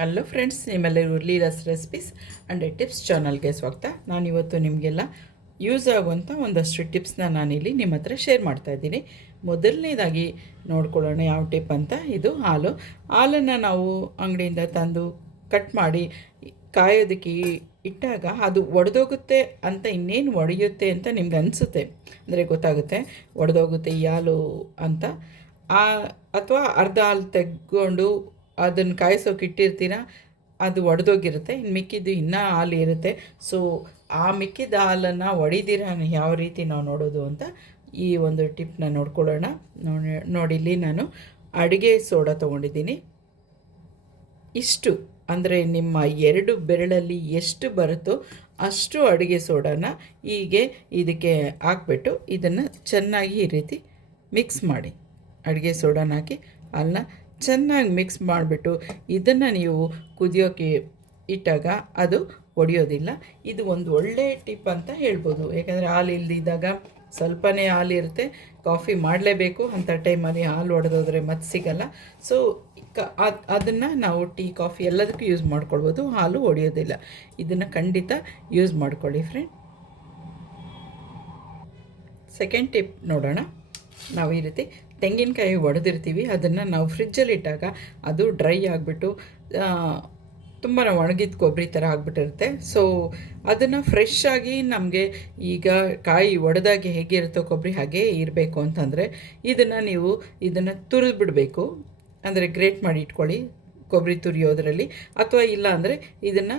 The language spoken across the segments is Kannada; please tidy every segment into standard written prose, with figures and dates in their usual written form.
ಹಲೋ ಫ್ರೆಂಡ್ಸ್, ನಿಮ್ಮೆಲ್ಲರಿಗೂ ಲೀಲಾಸ್ ರೆಸಿಪೀಸ್ ಆ್ಯಂಡ್ ಟಿಪ್ಸ್ ಚಾನಲ್ಗೆ ಸ್ವಾಗತ. ನಾನಿವತ್ತು ನಿಮಗೆಲ್ಲ ಯೂಸ್ ಆಗುವಂಥ ಒಂದಷ್ಟು ಟಿಪ್ಸ್ನ ನಾನಿಲ್ಲಿ ನಿಮ್ಮ ಹತ್ರ ಶೇರ್ ಮಾಡ್ತಾಯಿದ್ದೀನಿ. ಮೊದಲನೇದಾಗಿ ನೋಡ್ಕೊಳ್ಳೋಣ ಯಾವ ಟಿಪ್ ಅಂತ. ಇದು ಹಾಲನ್ನು ನಾವು ಅಂಗಡಿಯಿಂದ ತಂದು ಕಟ್ ಮಾಡಿ ಕಾಯೋದಕ್ಕೆ ಇಟ್ಟಾಗ ಅದು ಒಡೆದೋಗುತ್ತೆ ಅಂತ, ಇನ್ನೇನು ಒಡೆಯುತ್ತೆ ಅಂತ ನಿಮ್ಗೆ ಅನಿಸುತ್ತೆ, ಅಂದರೆ ಗೊತ್ತಾಗುತ್ತೆ ಒಡೆದೋಗುತ್ತೆ ಈ ಹಾಲು ಅಂತ. ಅಥವಾ ಅರ್ಧ ಹಾಲು ತೆಗೆದುಕೊಂಡು ಅದನ್ನು ಕಾಯಿಸೋಕೆ ಇಟ್ಟಿರ್ತೀರ, ಅದು ಒಡೆದೋಗಿರುತ್ತೆ, ಇನ್ನು ಮಿಕ್ಕಿದ್ದು ಇನ್ನೂ ಹಾಲು ಇರುತ್ತೆ. ಸೊ ಆ ಮಿಕ್ಕಿದ ಹಾಲನ್ನು ಒಡಿದಿರ ಯಾವ ರೀತಿ ನಾವು ನೋಡೋದು ಅಂತ ಈ ಒಂದು ಟಿಪ್ನ ನೋಡ್ಕೊಳ್ಳೋಣ. ನೋಡಿಲ್ಲಿ ನಾನು ಅಡುಗೆ ಸೋಡಾ ತೊಗೊಂಡಿದ್ದೀನಿ. ಇಷ್ಟು ಅಂದರೆ ನಿಮ್ಮ 2 ಬೆರಳಲ್ಲಿ ಎಷ್ಟು ಬರುತ್ತೋ ಅಷ್ಟು ಅಡುಗೆ ಸೋಡಾನ ಹೀಗೆ ಇದಕ್ಕೆ ಹಾಕ್ಬಿಟ್ಟು ಇದನ್ನು ಚೆನ್ನಾಗಿ ಈ ರೀತಿ ಮಿಕ್ಸ್ ಮಾಡಿ, ಅಡುಗೆ ಸೋಡಾನ ಹಾಕಿ ಅಲ್ಲ ಚೆನ್ನಾಗಿ ಮಿಕ್ಸ್ ಮಾಡಿಬಿಟ್ಟು ಇದನ್ನು ನೀವು ಕುದಿಯೋಕ್ಕೆ ಇಟ್ಟಾಗ ಅದು ಒಡೆಯೋದಿಲ್ಲ. ಇದು ಒಂದು ಒಳ್ಳೆಯ ಟಿಪ್ ಅಂತ ಹೇಳ್ಬೋದು. ಯಾಕಂದರೆ ಹಾಲು ಇಲ್ಲದಿದ್ದಾಗ ಸ್ವಲ್ಪನೇ ಹಾಲು ಇರುತ್ತೆ, ಕಾಫಿ ಮಾಡಲೇಬೇಕು ಅಂಥ ಟೈಮಲ್ಲಿ ಹಾಲು ಒಡೆದೋದ್ರೆ ಮತ್ತೆ ಸಿಗಲ್ಲ. ಸೊ ಅದನ್ನು ನಾವು ಟೀ, ಕಾಫಿ ಎಲ್ಲದಕ್ಕೂ ಯೂಸ್ ಮಾಡ್ಕೊಳ್ಬೋದು, ಹಾಲು ಒಡೆಯೋದಿಲ್ಲ. ಇದನ್ನು ಖಂಡಿತ ಯೂಸ್ ಮಾಡ್ಕೊಳ್ಳಿ ಫ್ರೆಂಡ್. ಸೆಕೆಂಡ್ ಟಿಪ್ ನೋಡೋಣ. ನಾವು ಈ ರೀತಿ ತೆಂಗಿನಕಾಯಿ ಒಡೆದಿರ್ತೀವಿ, ಅದನ್ನು ನಾವು ಫ್ರಿಜ್ಜಲ್ಲಿ ಇಟ್ಟಾಗ ಅದು ಡ್ರೈ ಆಗಿಬಿಟ್ಟು ತುಂಬಾ ಒಣಗಿದ ಕೊಬ್ಬರಿ ಥರ ಆಗಿಬಿಟ್ಟಿರುತ್ತೆ. ಸೊ ಅದನ್ನು ಫ್ರೆಶ್ ಆಗಿ ನಮಗೆ ಈಗ ಕಾಯಿ ಒಡೆದಾಗೆ ಹೇಗಿರುತ್ತೋ ಕೊಬ್ಬರಿ ಹಾಗೇ ಇರಬೇಕು ಅಂತಂದರೆ ಇದನ್ನು ತುರಿದ್ಬಿಡಬೇಕು. ಅಂದರೆ ಗ್ರೇಟ್ ಮಾಡಿ ಇಟ್ಕೊಳ್ಳಿ ಕೊಬ್ಬರಿ ತುರಿಯೋದ್ರಲ್ಲಿ. ಅಥವಾ ಇಲ್ಲ ಅಂದರೆ ಇದನ್ನು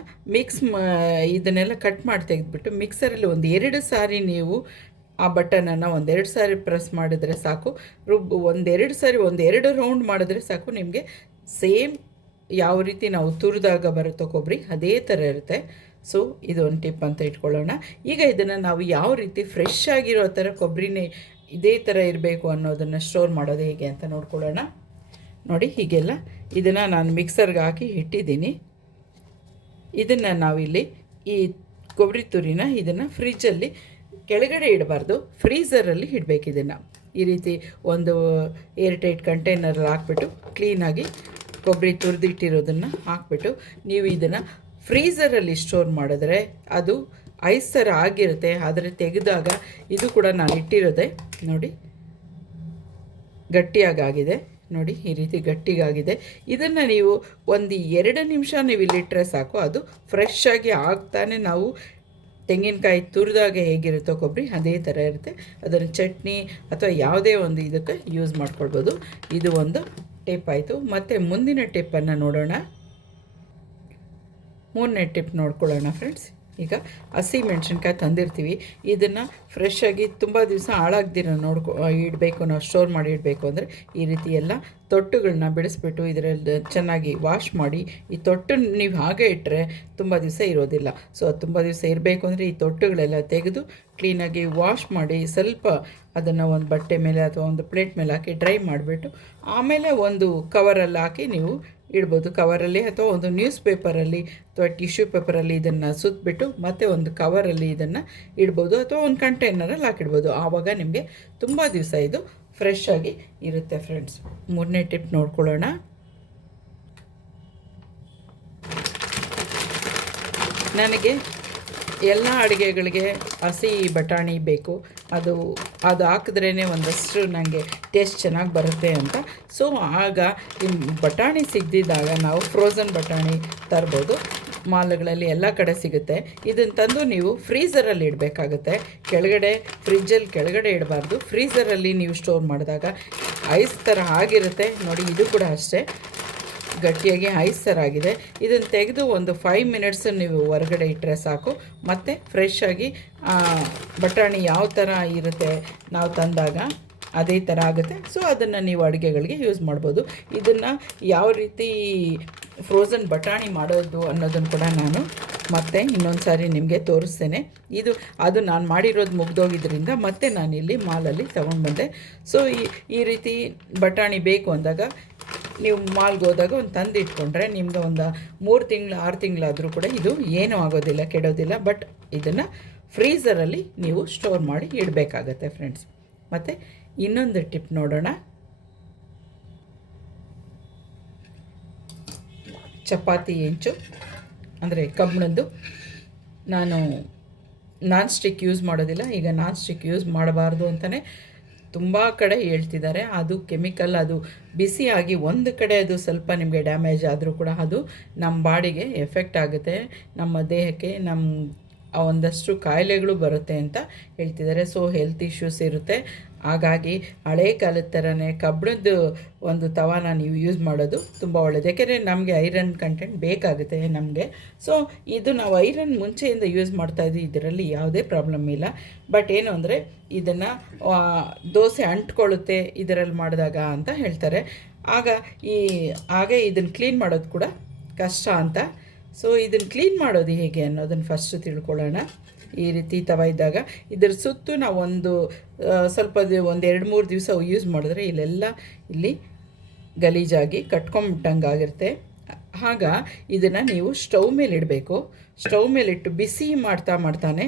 ಇದನ್ನೆಲ್ಲ ಕಟ್ ಮಾಡಿ ತೆಗೆದುಬಿಟ್ಟು ಮಿಕ್ಸರಲ್ಲಿ 1-2 ಸಾರಿ ನೀವು ಆ ಬಟನನ್ನು 1-2 ಸಾರಿ ಪ್ರೆಸ್ ಮಾಡಿದರೆ ಸಾಕು. 1-2 ಸಾರಿ 1-2 ರೌಂಡ್ ಮಾಡಿದ್ರೆ ಸಾಕು, ನಿಮಗೆ ಸೇಮ್ ಯಾವ ರೀತಿ ನಾವು ತುರಿದಾಗ ಬರುತ್ತೋ ಕೊಬ್ಬರಿ ಅದೇ ಥರ ಇರುತ್ತೆ. ಸೊ ಇದೊಂದು ಟಿಪ್ ಅಂತ ಇಟ್ಕೊಳ್ಳೋಣ. ಈಗ ಇದನ್ನು ನಾವು ಯಾವ ರೀತಿ ಫ್ರೆಶ್ ಆಗಿರೋ ಥರ ಕೊಬ್ಬರಿನೇ ಇದೇ ಥರ ಇರಬೇಕು ಅನ್ನೋದನ್ನು ಸ್ಟೋರ್ ಮಾಡೋದು ಹೇಗೆ ಅಂತ ನೋಡ್ಕೊಳ್ಳೋಣ. ನೋಡಿ, ಹೀಗೆಲ್ಲ ಇದನ್ನು ನಾನು ಮಿಕ್ಸರ್ಗೆ ಹಾಕಿ ಇಟ್ಟಿದ್ದೀನಿ. ಇದನ್ನು ನಾವಿಲ್ಲಿ ಈ ಕೊಬ್ಬರಿ ತುರಿನ ಇದನ್ನು ಫ್ರಿಜ್ಜಲ್ಲಿ ಕೆಳಗಡೆ ಇಡಬಾರ್ದು, ಫ್ರೀಝರಲ್ಲಿ ಇಡಬೇಕು. ಇದನ್ನು ಈ ರೀತಿ ಒಂದು ಏರ್ಟೈಟ್ ಕಂಟೈನರಲ್ಲಿ ಹಾಕ್ಬಿಟ್ಟು ಕ್ಲೀನಾಗಿ ಕೊಬ್ಬರಿ ತುರಿದಿಟ್ಟಿರೋದನ್ನು ಹಾಕ್ಬಿಟ್ಟು ನೀವು ಇದನ್ನು ಫ್ರೀಝರಲ್ಲಿ ಸ್ಟೋರ್ ಮಾಡಿದ್ರೆ ಅದು ಐಸ್ ಥರ ಆಗಿರುತ್ತೆ. ಆದರೆ ತೆಗೆದಾಗ ಇದು ಕೂಡ ನಾನು ಇಟ್ಟಿರೋದೆ ನೋಡಿ ಗಟ್ಟಿಯಾಗಿದೆ. ನೋಡಿ ಈ ರೀತಿ ಗಟ್ಟಿಗಾಗಿದೆ. ಇದನ್ನು ನೀವು 1-2 ನಿಮಿಷ ನೀವು ಇಲ್ಲಿಟ್ಟರೆ ಸಾಕು, ಅದು ಫ್ರೆಶ್ ಆಗಿ ಆಗ್ತಾನೆ ನಾವು ತೆಂಗಿನಕಾಯಿ ತುರಿದಾಗ ಹೇಗಿರುತ್ತೋ ಕೊಬ್ಬರಿ ಅದೇ ಥರ ಇರುತ್ತೆ. ಅದನ್ನು ಚಟ್ನಿ ಅಥವಾ ಯಾವುದೇ ಒಂದು ಇದಕ್ಕೆ ಯೂಸ್ ಮಾಡ್ಕೊಳ್ಬೋದು. ಇದು ಒಂದು ಟಿಪ್ ಆಯಿತು. ಮತ್ತು ಮುಂದಿನ ಟಿಪ್ಪನ್ನು ನೋಡೋಣ. 3ನೇ ಟಿಪ್ ನೋಡ್ಕೊಳ್ಳೋಣ ಫ್ರೆಂಡ್ಸ್. ಈಗ ಹಸಿ ಮೆಣಸಿನ್ಕಾಯಿ ತಂದಿರ್ತೀವಿ, ಇದನ್ನು ಫ್ರೆಶ್ಶಾಗಿ ತುಂಬ ದಿವಸ ಹಾಳಾಗ್ದಿರೋ ಇಡಬೇಕು, ನಾವು ಸ್ಟೋರ್ ಮಾಡಿ ಇಡಬೇಕು ಅಂದರೆ ಈ ರೀತಿ ಎಲ್ಲ ತೊಟ್ಟುಗಳನ್ನ ಬಿಡಿಸ್ಬಿಟ್ಟು ಇದರಲ್ಲಿ ಚೆನ್ನಾಗಿ ವಾಶ್ ಮಾಡಿ, ಈ ತೊಟ್ಟು ನೀವು ಹಾಗೆ ಇಟ್ಟರೆ ತುಂಬ ದಿವಸ ಇರೋದಿಲ್ಲ. ಸೊ ಅದು ತುಂಬ ದಿವಸ ಇರಬೇಕು ಅಂದರೆ ಈ ತೊಟ್ಟುಗಳೆಲ್ಲ ತೆಗೆದು ಕ್ಲೀನಾಗಿ ವಾಶ್ ಮಾಡಿ ಸ್ವಲ್ಪ ಅದನ್ನು ಒಂದು ಬಟ್ಟೆ ಮೇಲೆ ಅಥವಾ ಒಂದು ಪ್ಲೇಟ್ ಮೇಲೆ ಹಾಕಿ ಡ್ರೈ ಮಾಡಿಬಿಟ್ಟು ಆಮೇಲೆ ಒಂದು ಕವರಲ್ಲಿ ಹಾಕಿ ನೀವು ಇಡ್ಬೋದು. ಕವರಲ್ಲಿ ಅಥವಾ ಒಂದು ನ್ಯೂಸ್ ಪೇಪರಲ್ಲಿ ಅಥವಾ ಟಿಶ್ಯೂ ಪೇಪರಲ್ಲಿ ಇದನ್ನು ಸುತ್ತಬಿಟ್ಟು ಮತ್ತೆ ಒಂದು ಕವರಲ್ಲಿ ಇದನ್ನು ಇಡ್ಬೋದು ಅಥವಾ ಒಂದು ಕಂಟೈನರಲ್ಲಿ ಹಾಕಿಡ್ಬೋದು. ಆವಾಗ ನಿಮಗೆ ತುಂಬ ದಿವಸ ಇದು ಫ್ರೆಶ್ ಆಗಿ ಇರುತ್ತೆ ಫ್ರೆಂಡ್ಸ್. 3ನೇ ಟಿಪ್ ನೋಡ್ಕೊಳ್ಳೋಣ. ನನಗೆ ಎಲ್ಲ ಅಡುಗೆಗಳಿಗೆ ಹಸಿ ಬಟಾಣಿ ಬೇಕು, ಅದು ಹಾಕಿದ್ರೇ ಒಂದಷ್ಟು ನನಗೆ ಟೇಸ್ಟ್ ಚೆನ್ನಾಗಿ ಬರುತ್ತೆ ಅಂತ. ಸೊ ಆಗ ಈ ಬಟಾಣಿ ಸಿಗದಿದ್ದಾಗ ನಾವು ಫ್ರೋಝನ್ ಬಟಾಣಿ ತರ್ಬೋದು. ಮಾಲ್ಗಳಲ್ಲಿ ಎಲ್ಲ ಕಡೆ ಸಿಗುತ್ತೆ. ಇದನ್ನು ತಂದು ನೀವು ಫ್ರೀಝರಲ್ಲಿ ಇಡಬೇಕಾಗುತ್ತೆ. ಫ್ರಿಜ್ಜಲ್ಲಿ ಕೆಳಗಡೆ ಇಡಬಾರ್ದು, ಫ್ರೀಝರಲ್ಲಿ ನೀವು ಸ್ಟೋರ್ ಮಾಡಿದಾಗ ಐಸ್ ಥರ ಆಗಿರುತ್ತೆ. ನೋಡಿ, ಇದು ಕೂಡ ಅಷ್ಟೇ ಗಟ್ಟಿಯಾಗಿ ಐಸ್ ಥರ ಆಗಿದೆ. ಇದನ್ನು ತೆಗೆದು ಒಂದು 5 ಮಿನಿಟ್ಸ್ ನೀವು ಹೊರಗಡೆ ಇಟ್ಟರೆ ಸಾಕು, ಮತ್ತು ಫ್ರೆಶ್ ಆಗಿ ಬಟಾಣಿ ಯಾವ ಥರ ಇರುತ್ತೆ ನಾವು ತಂದಾಗ ಅದೇ ಥರ ಆಗುತ್ತೆ. ಸೊ ಅದನ್ನು ನೀವು ಅಡುಗೆಗಳಿಗೆ ಯೂಸ್ ಮಾಡ್ಬೋದು. ಇದನ್ನು ಯಾವ ರೀತಿ ಫ್ರೋಝನ್ ಬಟಾಣಿ ಮಾಡೋದು ಅನ್ನೋದನ್ನು ಕೂಡ ನಾನು ಮತ್ತೆ ಇನ್ನೊಂದು ಸಾರಿ ನಿಮಗೆ ತೋರಿಸ್ತೇನೆ. ಅದು ನಾನು ಮಾಡಿರೋದು ಮುಗ್ದೋಗಿದ್ದರಿಂದ ಮತ್ತೆ ನಾನಿಲ್ಲಿ ಮಾಲಲ್ಲಿ ತೊಗೊಂಡು ಬಂದೆ. ಸೊ ಈ ರೀತಿ ಬಟಾಣಿ ಬೇಕು ಅಂದಾಗ ನೀವು ಮಾಲ್ಗೆ ಹೋದಾಗ ಒಂದು ತಂದು ಇಟ್ಕೊಂಡ್ರೆ ನಿಮ್ಗೆ ಒಂದು 3 ತಿಂಗಳು 6 ತಿಂಗಳಾದರೂ ಕೂಡ ಇದು ಏನೂ ಆಗೋದಿಲ್ಲ, ಕೆಡೋದಿಲ್ಲ. ಬಟ್ ಇದನ್ನು ಫ್ರೀಝರಲ್ಲಿ ನೀವು ಸ್ಟೋರ್ ಮಾಡಿ ಇಡಬೇಕಾಗತ್ತೆ ಫ್ರೆಂಡ್ಸ್. ಮತ್ತು ಇನ್ನೊಂದು ಟಿಪ್ ನೋಡೋಣ. ಚಪಾತಿ ಹೆಂಚು ಅಂದರೆ ಕಬ್ಬಿಣದ್ದು. ನಾನು ನಾನ್ ಸ್ಟಿಕ್ ಯೂಸ್ ಮಾಡೋದಿಲ್ಲ. ಈಗ ನಾನ್ ಸ್ಟಿಕ್ ಯೂಸ್ ಮಾಡಬಾರ್ದು ಅಂತಲೇ ತುಂಬ ಕಡೆ ಹೇಳ್ತಿದ್ದಾರೆ. ಅದು ಕೆಮಿಕಲ್, ಅದು ಬಿಸಿಯಾಗಿ ಒಂದು ಕಡೆ ಅದು ಸ್ವಲ್ಪ ನಿಮಗೆ ಡ್ಯಾಮೇಜ್ ಆದರೂ ಕೂಡ ಅದು ನಮ್ಮ ಬಾಡಿಗೆ ಎಫೆಕ್ಟ್ ಆಗುತ್ತೆ, ನಮ್ಮ ದೇಹಕ್ಕೆ ಒಂದಷ್ಟು ಕಾಯಿಲೆಗಳು ಬರುತ್ತೆ ಅಂತ ಹೇಳ್ತಿದ್ದಾರೆ. ಸೊ ಹೆಲ್ತ್ ಇಶ್ಯೂಸ್ ಇರುತ್ತೆ. ಹಾಗಾಗಿ ಹಳೇ ಕಾಲದ ಥರನೇ ಕಬ್ಬಿಣದ್ದು ಒಂದು ತವಾನ ನೀವು ಯೂಸ್ ಮಾಡೋದು ತುಂಬ ಒಳ್ಳೆಯದು. ಯಾಕೆಂದರೆ ನಮಗೆ ಐರನ್ ಕಂಟೆಂಟ್ ಬೇಕಾಗುತ್ತೆ ನಮಗೆ. ಸೊ ಇದು ನಾವು ಐರನ್ ಮುಂಚೆಯಿಂದ ಯೂಸ್ ಮಾಡ್ತಾಯಿದ್ವಿ, ಇದರಲ್ಲಿ ಯಾವುದೇ ಪ್ರಾಬ್ಲಮ್ ಇಲ್ಲ. ಬಟ್ ಏನು ಅಂದರೆ ಇದನ್ನು ದೋಸೆ ಅಂಟ್ಕೊಳ್ಳುತ್ತೆ ಇದರಲ್ಲಿ ಮಾಡಿದಾಗ ಅಂತ ಹೇಳ್ತಾರೆ. ಹಾಗೆ ಇದನ್ನು ಕ್ಲೀನ್ ಮಾಡೋದು ಕೂಡ ಕಷ್ಟ ಅಂತ. ಸೊ ಇದನ್ನು ಕ್ಲೀನ್ ಮಾಡೋದು ಹೇಗೆ ಅನ್ನೋದನ್ನು ಫಸ್ಟು ತಿಳ್ಕೊಳ್ಳೋಣ. ಈ ರೀತಿ ತವ ಇದ್ದಾಗ ಇದರ ಸುತ್ತು ನಾವು ಸ್ವಲ್ಪ ಒಂದು 2-3 ದಿವಸ ಯೂಸ್ ಮಾಡಿದ್ರೆ ಇಲ್ಲಿ ಗಲೀಜಾಗಿ ಕಟ್ಕೊಂಬಿಟ್ಟಂಗಾಗಿರುತ್ತೆ. ಆಗ ಇದನ್ನು ನೀವು ಸ್ಟವ್ ಮೇಲೆ ಇಡಬೇಕು. ಸ್ಟವ್ ಮೇಲಿಟ್ಟು ಬಿಸಿ ಮಾಡ್ತಾನೆ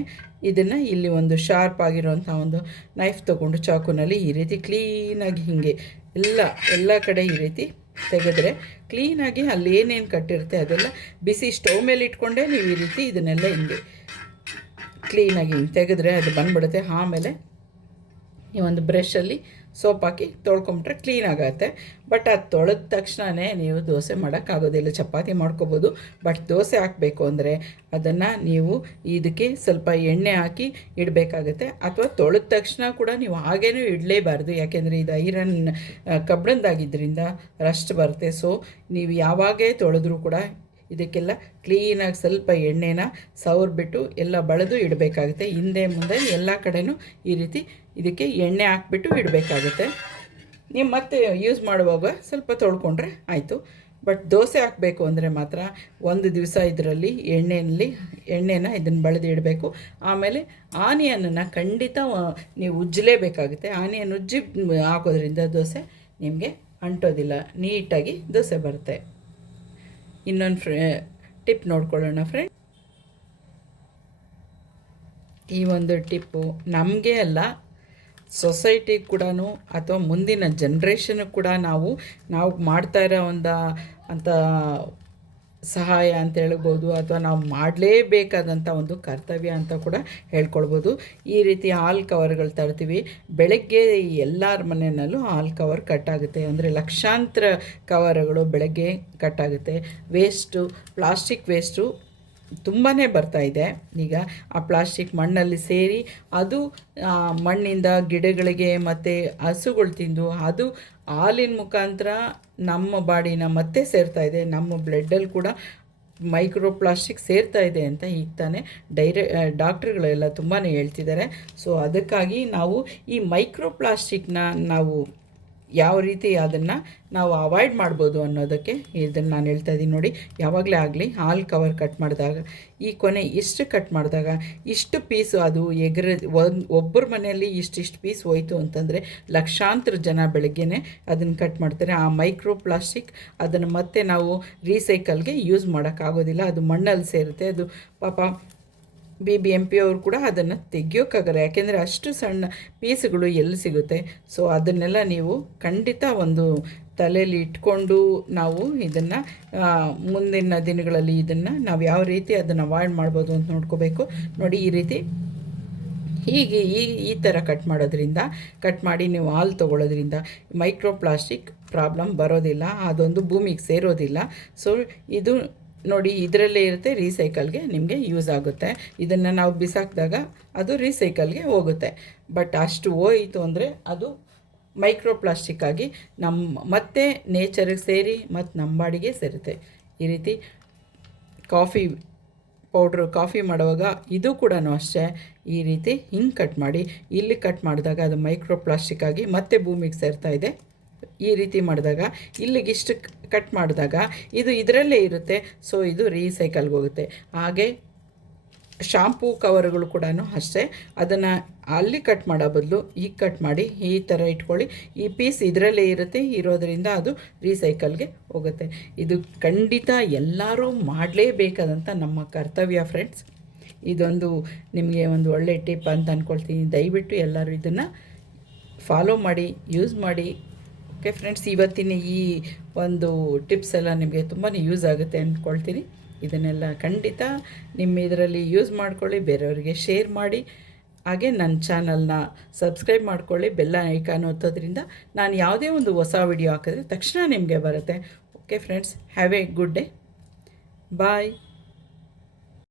ಇದನ್ನು ಇಲ್ಲಿ ಒಂದು ಶಾರ್ಪ್ ಆಗಿರೋಂಥ ಒಂದು ನೈಫ್ ತೊಗೊಂಡು ಚಾಕುನಲ್ಲಿ ಈ ರೀತಿ ಕ್ಲೀನಾಗಿ ಹೀಗೆ ಎಲ್ಲ ಕಡೆ ಈ ರೀತಿ ತೆಗೆದ್ರೆ ಕ್ಲೀನಾಗಿ ಅಲ್ಲಿ ಏನೇನು ಕಟ್ಟಿರುತ್ತೆ ಅದೆಲ್ಲ ಬಿಸಿ ಸ್ಟವ್ ಮೇಲೆ ಇಟ್ಕೊಂಡೇ ನೀವು ಈ ರೀತಿ ಇದನ್ನೆಲ್ಲ ಹಿಂಗೆ ಕ್ಲೀನಾಗಿ ಹಿಂಗೆ ತೆಗೆದ್ರೆ ಅದು ಬಂದ್ಬಿಡುತ್ತೆ. ಆಮೇಲೆ ಈ ಒಂದು ಬ್ರಷಲ್ಲಿ ಸೋಪ್ ಹಾಕಿ ತೊಳ್ಕೊಂಬಿಟ್ರೆ ಕ್ಲೀನ್ ಆಗುತ್ತೆ. ಬಟ್ ಅದು ತೊಳೆದ ತಕ್ಷಣವೇ ನೀವು ದೋಸೆ ಮಾಡೋಕ್ಕಾಗೋದಿಲ್ಲ. ಚಪಾತಿ ಮಾಡ್ಕೋಬೋದು, ಬಟ್ ದೋಸೆ ಹಾಕಬೇಕು ಅಂದರೆ ಅದನ್ನು ನೀವು ಇದಕ್ಕೆ ಸ್ವಲ್ಪ ಎಣ್ಣೆ ಹಾಕಿ ಇಡಬೇಕಾಗತ್ತೆ. ಅಥವಾ ತೊಳೆದ ತಕ್ಷಣ ಕೂಡ ನೀವು ಹಾಗೇನೂ ಇಡಲೇಬಾರ್ದು, ಯಾಕೆಂದರೆ ಇದು ಐರನ್ ಕಬ್ಬಿಣದಾಗಿದ್ದರಿಂದ ರಸ್ಟ್ ಬರುತ್ತೆ. ಸೊ ನೀವು ಯಾವಾಗೇ ತೊಳೆದ್ರೂ ಕೂಡ ಇದಕ್ಕೆಲ್ಲ ಕ್ಲೀನಾಗಿ ಸ್ವಲ್ಪ ಎಣ್ಣೆನ ಸವರ್ಬಿಟ್ಟು ಎಲ್ಲ ಬಳೆದು ಇಡಬೇಕಾಗುತ್ತೆ. ಹಿಂದೆ ಮುಂದೆ ಎಲ್ಲ ಕಡೆನೂ ಈ ರೀತಿ ಇದಕ್ಕೆ ಎಣ್ಣೆ ಹಾಕ್ಬಿಟ್ಟು ಇಡಬೇಕಾಗುತ್ತೆ. ನೀವು ಮತ್ತೆ ಯೂಸ್ ಮಾಡುವಾಗ ಸ್ವಲ್ಪ ತೊಳ್ಕೊಂಡ್ರೆ ಆಯಿತು. ಬಟ್ ದೋಸೆ ಹಾಕಬೇಕು ಅಂದರೆ ಮಾತ್ರ ಒಂದು ದಿವಸ ಇದರಲ್ಲಿ ಎಣ್ಣೆನ ಇದನ್ನು ಬಳೆದು ಇಡಬೇಕು. ಆಮೇಲೆ ಆನಿಯನನ್ನು ಖಂಡಿತ ನೀವು ಉಜ್ಜಲೇಬೇಕಾಗುತ್ತೆ. ಆನಿಯನ್ ಉಜ್ಜಿ ಹಾಕೋದ್ರಿಂದ ದೋಸೆ ನಿಮಗೆ ಅಂಟೋದಿಲ್ಲ, ನೀಟಾಗಿ ದೋಸೆ ಬರುತ್ತೆ. ಇನ್ನೊಂದು ಟಿಪ್ ನೋಡ್ಕೊಳ್ಳೋಣ ಫ್ರೆಂಡ್. ಈ ಒಂದು ಟಿಪ್ಪು ನಮಗೆ ಅಲ್ಲ, ಸೊಸೈಟಿಗೆ ಕೂಡ ಅಥವಾ ಮುಂದಿನ ಜನ್ರೇಷನ್ಗೆ ಕೂಡ ನಾವು ಮಾಡ್ತಾ ಇರೋ ಅಂಥ ಸಹಾಯ ಅಂತ ಹೇಳ್ಬೋದು, ಅಥವಾ ನಾವು ಮಾಡಲೇಬೇಕಾದಂಥ ಒಂದು ಕರ್ತವ್ಯ ಅಂತ ಕೂಡ ಹೇಳ್ಕೊಳ್ಬೋದು. ಈ ರೀತಿ ಹಾಲ್ ಕವರ್ಗಳು ತರ್ತೀವಿ. ಬೆಳಗ್ಗೆ ಎಲ್ಲರ ಮನೆಯಲ್ಲೂ ಹಾಲ್ ಕವರ್ ಕಟ್ಟಾಗುತ್ತೆ, ಅಂದರೆ ಲಕ್ಷಾಂತರ ಕವರ್ಗಳು ಬೆಳಗ್ಗೆ ಕಟ್ಟಾಗುತ್ತೆ. ಪ್ಲಾಸ್ಟಿಕ್ ವೇಸ್ಟು ತುಂಬಾ ಬರ್ತಾಯಿದೆ. ಈಗ ಆ ಪ್ಲಾಸ್ಟಿಕ್ ಮಣ್ಣಲ್ಲಿ ಸೇರಿ ಅದು ಮಣ್ಣಿಂದ ಗಿಡಗಳಿಗೆ ಮತ್ತು ಹಸುಗಳು ತಿಂದು ಅದು ಹಾಲಿನ ಮುಖಾಂತರ ನಮ್ಮ ಬಾಡಿನ ಮತ್ತೆ ಸೇರ್ತಾಯಿದೆ. ನಮ್ಮ ಬ್ಲಡ್ಡಲ್ಲಿ ಕೂಡ ಮೈಕ್ರೋ ಪ್ಲಾಸ್ಟಿಕ್ ಸೇರ್ತಾ ಇದೆ ಅಂತ ಈಗ ತಾನೇ ಡಾಕ್ಟ್ರುಗಳೆಲ್ಲ ತುಂಬಾ ಹೇಳ್ತಿದ್ದಾರೆ. ಸೊ ಅದಕ್ಕಾಗಿ ನಾವು ಈ ಮೈಕ್ರೋ ಪ್ಲಾಸ್ಟಿಕ್ನ ನಾವು ಯಾವ ರೀತಿ ಅದನ್ನು ನಾವು ಅವಾಯ್ಡ್ ಮಾಡ್ಬೋದು ಅನ್ನೋದಕ್ಕೆ ಇದನ್ನು ನಾನು ಹೇಳ್ತಾ ಇದ್ದೀನಿ ನೋಡಿ. ಯಾವಾಗಲೇ ಆಗಲಿ ಹಾಲ್ ಕವರ್ ಕಟ್ ಮಾಡಿದಾಗ ಈ ಕೊನೆ ಇಷ್ಟು ಕಟ್ ಮಾಡಿದಾಗ ಇಷ್ಟು ಪೀಸು ಅದು ಒಬ್ಬರ ಮನೆಯಲ್ಲಿ ಇಷ್ಟಿಷ್ಟು ಪೀಸ್ ಹೋಯಿತು ಅಂತಂದರೆ ಲಕ್ಷಾಂತರ ಜನ ಬೆಳಗ್ಗೆನೇ ಅದನ್ನು ಕಟ್ ಮಾಡ್ತಾರೆ. ಆ ಮೈಕ್ರೋ ಪ್ಲಾಸ್ಟಿಕ್ ಅದನ್ನು ಮತ್ತೆ ನಾವು ರೀಸೈಕಲ್ಗೆ ಯೂಸ್ ಮಾಡೋಕ್ಕಾಗೋದಿಲ್ಲ, ಅದು ಮಣ್ಣಲ್ಲಿ ಸೇರುತ್ತೆ. ಅದು ಪಾಪ BBMP ಅವರು ಕೂಡ ಅದನ್ನು ತೆಗಿಯೋಕ್ಕಾಗಲ್ಲ, ಯಾಕೆಂದರೆ ಅಷ್ಟು ಸಣ್ಣ ಪೀಸ್ಗಳು ಎಲ್ಲಿ ಸಿಗುತ್ತೆ. ಸೊ ಅದನ್ನೆಲ್ಲ ನೀವು ಖಂಡಿತ ಒಂದು ತಲೆಯಲ್ಲಿ ಇಟ್ಕೊಂಡು ನಾವು ಇದನ್ನು ಮುಂದಿನ ದಿನಗಳಲ್ಲಿ ಇದನ್ನು ನಾವು ಯಾವ ರೀತಿ ಅದನ್ನು ಅವಾಯ್ಡ್ ಮಾಡ್ಬೋದು ಅಂತ ನೋಡ್ಕೋಬೇಕು. ನೋಡಿ ಈ ರೀತಿ ಹೀಗೆ ಈ ಥರ ಕಟ್ ಮಾಡಿ ನೀವು ಹಾಲು ತೊಗೊಳ್ಳೋದ್ರಿಂದ ಮೈಕ್ರೋ ಪ್ಲಾಸ್ಟಿಕ್ ಪ್ರಾಬ್ಲಮ್ ಬರೋದಿಲ್ಲ, ಅದೊಂದು ಭೂಮಿಗೆ ಸೇರೋದಿಲ್ಲ. ಸೊ ಇದು ನೋಡಿ ಇದರಲ್ಲೇ ಇರುತ್ತೆ, ರೀಸೈಕಲ್ಗೆ ನಿಮಗೆ ಯೂಸ್ ಆಗುತ್ತೆ. ಇದನ್ನು ನಾವು ಬಿಸಾಕಿದಾಗ ಅದು ರೀಸೈಕಲ್ಗೆ ಹೋಗುತ್ತೆ. ಬಟ್ ಅಷ್ಟು ಹೋಯಿತು ಅಂದರೆ ಅದು ಮೈಕ್ರೋ ಪ್ಲಾಸ್ಟಿಕ್ ಆಗಿ ಮತ್ತೆ ನೇಚರಿಗೆ ಸೇರಿ ಮತ್ತು ನಮ್ಮ ಬಾಡಿಗೆ ಸೇರುತ್ತೆ. ಈ ರೀತಿ ಕಾಫಿ ಮಾಡುವಾಗ ಇದು ಕೂಡ ಅಷ್ಟೇ ಈ ರೀತಿ ಹಿಂಗೆ ಕಟ್ ಮಾಡಿ ಇಲ್ಲಿ ಕಟ್ ಮಾಡಿದಾಗ ಅದು ಮೈಕ್ರೋ ಪ್ಲಾಸ್ಟಿಕ್ ಆಗಿ ಮತ್ತೆ ಭೂಮಿಗೆ ಸೇರ್ತಾ ಇದೆ. ಈ ರೀತಿ ಮಾಡಿದಾಗ ಇಲ್ಲಿಗಿಷ್ಟು ಕಟ್ ಮಾಡಿದಾಗ ಇದು ಇದರಲ್ಲೇ ಇರುತ್ತೆ. ಸೊ ಇದು ರೀಸೈಕಲ್ಗೆ ಹೋಗುತ್ತೆ. ಹಾಗೆ ಶಾಂಪೂ ಕವರ್ಗಳು ಕೂಡ ಅಷ್ಟೇ, ಅದನ್ನು ಅಲ್ಲಿ ಕಟ್ ಮಾಡೋ ಬದಲು ಈಗ ಕಟ್ ಮಾಡಿ ಈ ಥರ ಇಟ್ಕೊಳ್ಳಿ. ಈ ಪೀಸ್ ಇದರಲ್ಲೇ ಇರೋದರಿಂದ ಅದು ರೀಸೈಕಲ್ಗೆ ಹೋಗುತ್ತೆ. ಇದು ಖಂಡಿತ ಎಲ್ಲರೂ ಮಾಡಲೇಬೇಕಾದಂಥ ನಮ್ಮ ಕರ್ತವ್ಯ ಫ್ರೆಂಡ್ಸ್. ಇದೊಂದು ನಿಮಗೆ ಒಂದು ಒಳ್ಳೆ ಟಿಪ್ ಅಂತ ಅಂದ್ಕೊಳ್ತೀನಿ. ದಯವಿಟ್ಟು ಎಲ್ಲರೂ ಇದನ್ನು ಫಾಲೋ ಮಾಡಿ, ಯೂಸ್ ಮಾಡಿ. ಓಕೆ ಫ್ರೆಂಡ್ಸ್, ಇವತ್ತಿನ ಈ ಒಂದು ಟಿಪ್ಸ್ ಎಲ್ಲ ನಿಮಗೆ ತುಂಬಾ ಯೂಸ್ ಆಗುತ್ತೆ ಅಂದ್ಕೊಳ್ತೀನಿ. ಇದನ್ನೆಲ್ಲ ಖಂಡಿತ ನಿಮ್ಮ ಇದರಲ್ಲಿ ಯೂಸ್ ಮಾಡ್ಕೊಳ್ಳಿ, ಬೇರೆಯವರಿಗೆ ಶೇರ್ ಮಾಡಿ. ಹಾಗೆ ನನ್ನ ಚಾನಲ್ನ ಸಬ್ಸ್ಕ್ರೈಬ್ ಮಾಡ್ಕೊಳ್ಳಿ. ಬೆಲ್ಲ ಐಕಾನ್ ಒತ್ತೋದ್ರಿಂದ ನಾನು ಯಾವುದೇ ಒಂದು ಹೊಸ ವಿಡಿಯೋ ಹಾಕಿದ್ರೆ ತಕ್ಷಣ ನಿಮಗೆ ಬರುತ್ತೆ. Okay friends, have a good day. Bye.